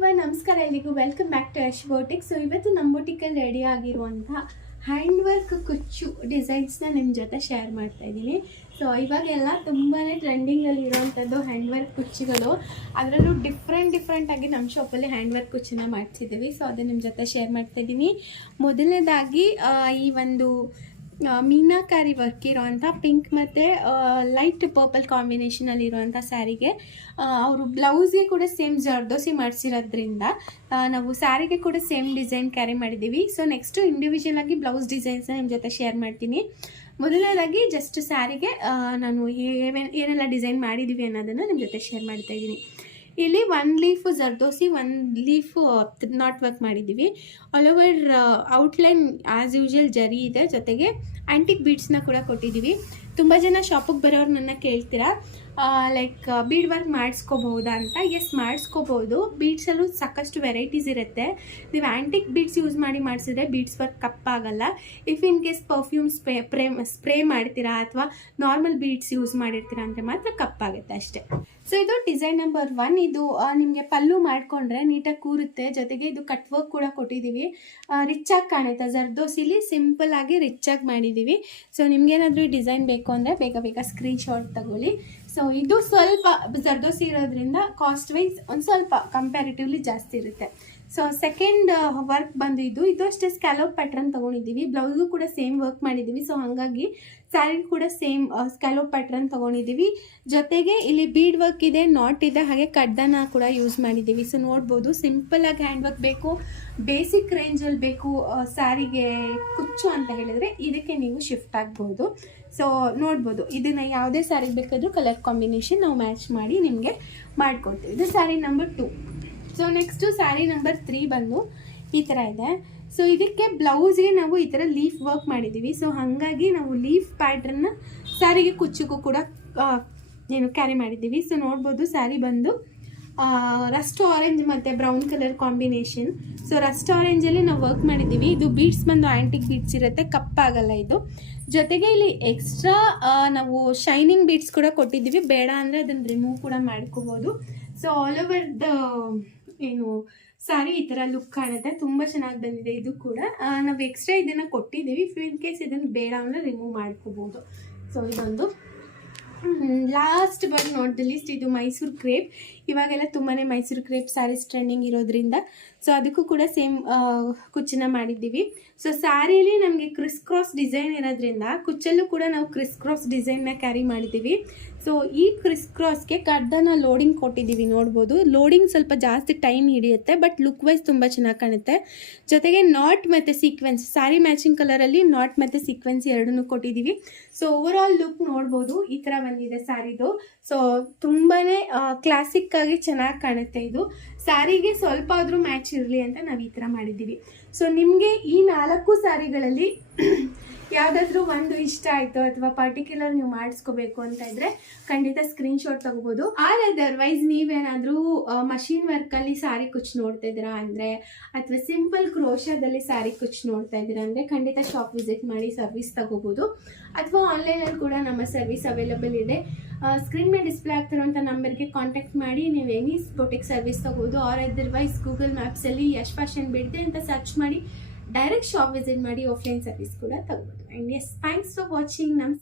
Everyone, ನಮಸ್ಕಾರ ಎಲ್ಲಿಗೂ welcome back to Yash boutique. So ಇವತ್ತು ನಮ್ಮ ಬೊಟಿಕಲ್ಲಿ ರೆಡಿ ಆಗಿರುವಂಥ ಹ್ಯಾಂಡ್ ವರ್ಕ್ ಕುಚ್ಚು ಡಿಸೈನ್ಸ್ನ ನಿಮ್ಮ ಜೊತೆ ಶೇರ್ ಮಾಡ್ತಾ ಇದ್ದೀನಿ. ಸೊ ಇವಾಗೆಲ್ಲ ತುಂಬಾ ಟ್ರೆಂಡಿಂಗಲ್ಲಿ ಇರೋವಂಥದ್ದು ಹ್ಯಾಂಡ್ ವರ್ಕ್ ಕುಚ್ಚುಗಳು. ಅದರಲ್ಲೂ ಡಿಫ್ರೆಂಟಾಗಿ ನಮ್ಮ ಶಾಪಲ್ಲಿ ಹ್ಯಾಂಡ್ ವರ್ಕ್ ಕುಚ್ಚನ್ನ ಮಾಡ್ತಿದ್ದೀವಿ. ಸೊ ಅದು ನಿಮ್ಮ ಜೊತೆ ಶೇರ್ ಮಾಡ್ತಾ ಇದ್ದೀನಿ. ಮೊದಲನೇದಾಗಿ ಈ ಒಂದು ಮೀನಾಕಾರಿ ವರ್ಕ್ ಇರೋವಂಥ ಪಿಂಕ್ ಮತ್ತು ಲೈಟ್ ಪರ್ಪಲ್ ಕಾಂಬಿನೇಷನಲ್ಲಿ ಇರೋವಂಥ ಸ್ಯಾರಿಗೆ ಅವರು ಬ್ಲೌಸ್ಗೆ ಕೂಡ ಸೇಮ್ ಜರ್ದೋಸಿ ಮಾಡಿಸಿರೋದ್ರಿಂದ ನಾವು ಸ್ಯಾರಿಗೆ ಕೂಡ ಸೇಮ್ ಡಿಸೈನ್ ಕ್ಯಾರಿ ಮಾಡಿದ್ದೀವಿ. ಸೊ ನೆಕ್ಸ್ಟು ಇಂಡಿವಿಜುವಲ್ ಆಗಿ ಬ್ಲೌಸ್ ಡಿಸೈನ್ಸ್ನ ನಿಮ್ಮ ಜೊತೆ ಶೇರ್ ಮಾಡ್ತೀನಿ. ಮೊದಲನೇದಾಗಿ ಜಸ್ಟ್ ಸ್ಯಾರಿಗೆ ನಾನು ಏನೆಲ್ಲ ಡಿಸೈನ್ ಮಾಡಿದ್ದೀವಿ ಅನ್ನೋದನ್ನು ನಿಮ್ಮ ಜೊತೆ ಶೇರ್ ಮಾಡ್ತಾ ಇದ್ದೀನಿ. ಇಲ್ಲಿ 1 ಲೀಫ್ ಜರ್ದೋಸಿ, 1 ಲೀಫ್ ನಾಟ್ ವರ್ಕ್ ಮಾಡಿದ್ದೀವಿ. All over outline as usual ಜರಿ ಇದೆ, ಜೊತೆಗೆ ಆ್ಯಂಟಿಕ್ ಬೀಡ್ಸ್ನ ಕೂಡ ಕೊಟ್ಟಿದ್ದೀವಿ. ತುಂಬ ಜನ ಶಾಪಿಗೆ ಬರೋರು ನನ್ನ ಕೇಳ್ತೀರಾ ಲೈಕ್ ಬೀಡ್ ವರ್ಕ್ ಮಾಡಿಸ್ಕೋಬಹುದಾ ಅಂತ. ಎಸ್, ಮಾಡಿಸ್ಕೋಬೋದು. ಬೀಡ್ಸಲ್ಲೂ ಸಾಕಷ್ಟು ವೆರೈಟೀಸ್ ಇರುತ್ತೆ. ನೀವು ಆ್ಯಂಟಿಕ್ ಬೀಡ್ಸ್ ಯೂಸ್ ಮಾಡಿ ಮಾಡಿಸಿದ್ರೆ ಬೀಡ್ಸ್ ವರ್ಕ್ ಕಪ್ಪಾಗಲ್ಲ. If in case perfume spray ಮಾಡ್ತೀರಾ ಅಥವಾ ನಾರ್ಮಲ್ ಬೀಡ್ಸ್ ಯೂಸ್ ಮಾಡಿರ್ತೀರಾ ಅಂದರೆ ಮಾತ್ರ ಕಪ್ಪಾಗುತ್ತೆ ಅಷ್ಟೇ. ಸೊ ಇದು ಡಿಸೈನ್ ನಂಬರ್ 1. ಇದು ನಿಮಗೆ ಪಲ್ಲು ಮಾಡಿಕೊಂಡ್ರೆ ನೀಟಾಗಿ ಕೂರುತ್ತೆ. ಜೊತೆಗೆ ಇದು ಕಟ್ ವರ್ಕ್ ಕೂಡ ಕೊಟ್ಟಿದ್ದೀವಿ. ರಿಚಾಗಿ ಕಾಣುತ್ತೆ. ಜರ್ದೋಸಿಲಿ ಸಿಂಪಲ್ ಆಗಿ ರಿಚಾಗಿ ಮಾಡಿದ್ದೀವಿ. ಸೊ ನಿಮ್ಗೇನಾದರೂ ಈ ಡಿಸೈನ್ ಬೇಕು ಅಂದರೆ ಬೇಗ ಸ್ಕ್ರೀನ್ಶಾಟ್ ತಗೊಳ್ಳಿ. ಸೊ ಇದು ಸ್ವಲ್ಪ ಜರ್ದೋಸಿ ಇರೋದ್ರಿಂದ ಕಾಸ್ಟ್ ವೈಸ್ ಒಂದು ಸ್ವಲ್ಪ ಕಂಪ್ಯಾರಿಟಿವ್ಲಿ ಜಾಸ್ತಿ ಇರುತ್ತೆ. ಸೊ ಸೆಕೆಂಡ್ ವರ್ಕ್ ಬಂದು ಇದು ಅಷ್ಟೇ ಸ್ಕ್ಯಾಲೋಪ್ ಪ್ಯಾಟ್ರನ್ ತೊಗೊಂಡಿದ್ದೀವಿ. ಬ್ಲೌಸ್ಗೂ ಕೂಡ ಸೇಮ್ ವರ್ಕ್ ಮಾಡಿದ್ದೀವಿ. ಸೊ ಹಾಗಾಗಿ ಸ್ಯಾರಿ ಕೂಡ ಸೇಮ್ ಸ್ಕ್ಯಾಲೋಪ್ ಪ್ಯಾಟ್ರನ್ ತೊಗೊಂಡಿದ್ದೀವಿ. ಜೊತೆಗೆ ಇಲ್ಲಿ ಬೀಡ್ ವರ್ಕ್ ಇದೆ, ನಾಟ್ ಇದೆ, ಹಾಗೆ ಕಡ್ಡನ ಕೂಡ ಯೂಸ್ ಮಾಡಿದ್ದೀವಿ. ಸೊ ನೋಡ್ಬೋದು, ಸಿಂಪಲ್ಲಾಗಿ ಹ್ಯಾಂಡ್ ವರ್ಕ್ ಬೇಕು, ಬೇಸಿಕ್ ರೇಂಜಲ್ಲಿ ಬೇಕು ಸ್ಯಾರಿಗೆ ಕುಚ್ಚು ಅಂತ ಹೇಳಿದರೆ ಇದಕ್ಕೆ ನೀವು ಶಿಫ್ಟ್ ಆಗ್ಬೋದು. ಸೊ ನೋಡ್ಬೋದು, ಇದನ್ನು ಯಾವುದೇ ಸ್ಯಾರಿಗೆ ಬೇಕಾದರೂ ಕಲರ್ ಕಾಂಬಿನೇಷನ್ ನಾವು ಮ್ಯಾಚ್ ಮಾಡಿ ನಿಮಗೆ ಮಾಡಿಕೊಡ್ತೀವಿ. ಇದು sari number 2. So next sari number 3 ಬಂದು ಈ ಥರ ಇದೆ. ಸೊ ಇದಕ್ಕೆ ಬ್ಲೌಸ್ಗೆ ನಾವು ಈ ಥರ ಲೀಫ್ ವರ್ಕ್ ಮಾಡಿದ್ದೀವಿ. ಸೊ ಹಾಗಾಗಿ ನಾವು ಲೀಫ್ ಪ್ಯಾಟ್ರನ್ನ ಸ್ಯಾರಿಗೆ ಕುಚ್ಚಕ್ಕೂ ಕೂಡ ಕ್ಯಾರಿ ಮಾಡಿದ್ದೀವಿ. ಸೊ ನೋಡ್ಬೋದು, ಸ್ಯಾರಿ ಬಂದು ರಸ್ಟ್ ಆರೆಂಜ್ ಮತ್ತು brown colour combination. So rust ಆರೆಂಜಲ್ಲಿ ನಾವು ವರ್ಕ್ ಮಾಡಿದ್ದೀವಿ. ಇದು ಬೀಡ್ಸ್ ಬಂದು ಆ್ಯಂಟಿಕ್ ಬೀಡ್ಸ್ ಇರುತ್ತೆ, ಕಪ್ಪಾಗಲ್ಲ ಇದು. ಜೊತೆಗೆ ಇಲ್ಲಿ ಎಕ್ಸ್ಟ್ರಾ ನಾವು ಶೈನಿಂಗ್ ಬೀಡ್ಸ್ ಕೂಡ ಕೊಟ್ಟಿದ್ದೀವಿ. ಬೇಡ ಅಂದರೆ ಅದನ್ನು ರಿಮೂವ್ ಕೂಡ ಮಾಡ್ಕೋಬೋದು. So all over the sari ಈ ಥರ ಲುಕ್ ಕಾಣುತ್ತೆ. ತುಂಬ ಚೆನ್ನಾಗಿ ಬಂದಿದೆ. ಇದು ಕೂಡ ನಾವು ಎಕ್ಸ್ಟ್ರಾ ಇದನ್ನು ಕೊಟ್ಟಿದ್ದೀವಿ. ಇನ್ ಕೇಸ್ ಇದನ್ನು ಬೇಡ ಅಂದರೆ ರಿಮೂವ್ ಮಾಡ್ಕೋಬೋದು. ಸೊ ಇದೊಂದು last but not the least, ಇದು ಮೈಸೂರು ಕ್ರೇಪ್. ಇವಾಗೆಲ್ಲ ತುಂಬಾ ಮೈಸೂರು ಕ್ರೇಪ್ ಸ್ಯಾರೀಸ್ ಟ್ರೆಂಡಿಂಗ್ ಇರೋದ್ರಿಂದ ಸೊ ಅದಕ್ಕೂ ಕೂಡ ಸೇಮ್ ಕುಚ್ಚನ್ನ ಮಾಡಿದ್ದೀವಿ. ಸೊ ಸ್ಯಾರಿಯಲ್ಲಿ ನಮಗೆ ಕ್ರಿಸ್ ಕ್ರಾಸ್ ಡಿಸೈನ್ ಇರೋದ್ರಿಂದ ಕುಚ್ಚಲ್ಲೂ ಕೂಡ ನಾವು ಕ್ರಿಸ್ ಕ್ರಾಸ್ ಡಿಸೈನ್ನ ಕ್ಯಾರಿ ಮಾಡಿದ್ದೀವಿ. ಸೊ ಈ ಕ್ರಿಸ್ ಕ್ರಾಸ್ಗೆ ಕಡ್ಡನ ಲೋಡಿಂಗ್ ಕೊಟ್ಟಿದ್ದೀವಿ. ನೋಡ್ಬೋದು, ಲೋಡಿಂಗ್ ಸ್ವಲ್ಪ ಜಾಸ್ತಿ ಟೈಮ್ ಹಿಡಿಯುತ್ತೆ, ಬಟ್ ಲುಕ್ ವೈಸ್ ತುಂಬ ಚೆನ್ನಾಗಿ ಕಾಣುತ್ತೆ. ಜೊತೆಗೆ ನಾಟ್ ಮತ್ತು ಸೀಕ್ವೆನ್ಸ್, ಸ್ಯಾರಿ ಮ್ಯಾಚಿಂಗ್ ಕಲರಲ್ಲಿ ನಾಟ್ ಮತ್ತು ಸೀಕ್ವೆನ್ಸ್ ಎರಡನ್ನೂ ಕೊಟ್ಟಿದ್ದೀವಿ. ಸೊ ಓವರ್ ಆಲ್ ಲುಕ್ ನೋಡ್ಬೋದು, ಈ ಥರ ಬಂದಿದೆ ಸ್ಯಾರಿದು. ಸೊ ತುಂಬಾ ಕ್ಲಾಸಿಕ್ ಆಗಿ ಚೆನ್ನಾಗಿ ಕಾಣುತ್ತೆ. ಇದು ಸ್ಯಾರಿಗೆ ಸ್ವಲ್ಪ ಆದರೂ ಮ್ಯಾಚ್ ಇರಲಿ ಅಂತ ನಾವು ಈ ಥರ ಮಾಡಿದ್ದೀವಿ. ಸೊ ನಿಮಗೆ ಈ 4 ಸ್ಯಾರಿಗಳಲ್ಲಿ ಯಾವುದಾದ್ರೂ ಒಂದು ಇಷ್ಟ ಆಯಿತು ಅಥವಾ ಪರ್ಟಿಕ್ಯುಲರ್ ನೀವು ಮಾಡಿಸ್ಕೋಬೇಕು ಅಂತ ಇದ್ದರೆ ಖಂಡಿತ ಸ್ಕ್ರೀನ್ಶಾಟ್ ತಗೋಬೋದು. ಅದರ್ವೈಸ್ ನೀವೇನಾದರೂ ಮಷೀನ್ ವರ್ಕಲ್ಲಿ ಸ್ಯಾರಿ ಕುಚ್ಚು ನೋಡ್ತಾ ಇದ್ದೀರಾ ಅಂದರೆ ಅಥವಾ ಸಿಂಪಲ್ ಕ್ರೋಶಾದಲ್ಲಿ ಸ್ಯಾರಿ ಕುಚ್ಚು ನೋಡ್ತಾ ಇದ್ದೀರಾ ಅಂದರೆ ಖಂಡಿತ ಶಾಪ್ ವಿಸಿಟ್ ಮಾಡಿ ಸರ್ವಿಸ್ ತಗೋಬೋದು. ಅಥವಾ ಆನ್ಲೈನಲ್ಲಿ ಕೂಡ ನಮ್ಮ ಸರ್ವಿಸ್ ಅವೈಲಬಲ್ ಇದೆ. ಸ್ಕ್ರೀನ್ ಮೇಲೆ ಡಿಸ್ಪ್ಲೇ ಆಗ್ತಿರೋಂಥ ನಂಬರ್ಗೆ ಕಾಂಟ್ಯಾಕ್ಟ್ ಮಾಡಿ ನೀವು ಎನಿ ಬೊಟಿಕ್ ಸರ್ವಿಸ್ ತಗೋಬೋದು. ಆರ್ ಅದರ್ವೈಸ್ ಗೂಗಲ್ ಮ್ಯಾಪ್ಸಲ್ಲಿ ಯಶ್ ಫ್ಯಾಷನ್ ಬಿಡ್ದೆ ಅಂತ ಸರ್ಚ್ ಮಾಡಿ ಡೈರೆಕ್ಟ್ ಶಾಪ್ ವಿಸಿಟ್ ಮಾಡಿ ಆಫ್ಲೈನ್ ಸರ್ವಿಸ್ ಕೂಡ ತಗೋಬೋದು. And yes, thanks for watching.